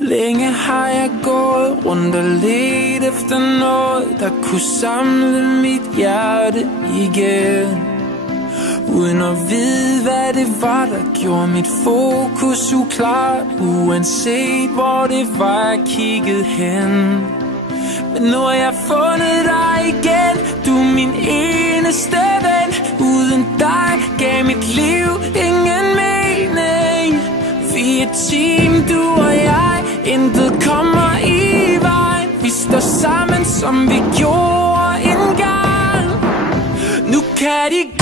Længe har jeg gået rundt og let efter noget, der kunne samle mit hjerte igen, uden at vide, hvad det var, der gjorde mit fokus uklart, uanset hvor det var, jeg kiggede hen. Men nu har jeg fundet dig igen, du er min eneste ven. Uden dig gav mit liv ingen mening. Vi er et team, du og jeg, intet kommer i vejen. Vi står sammen, som vi gjorde engang. Nu kan de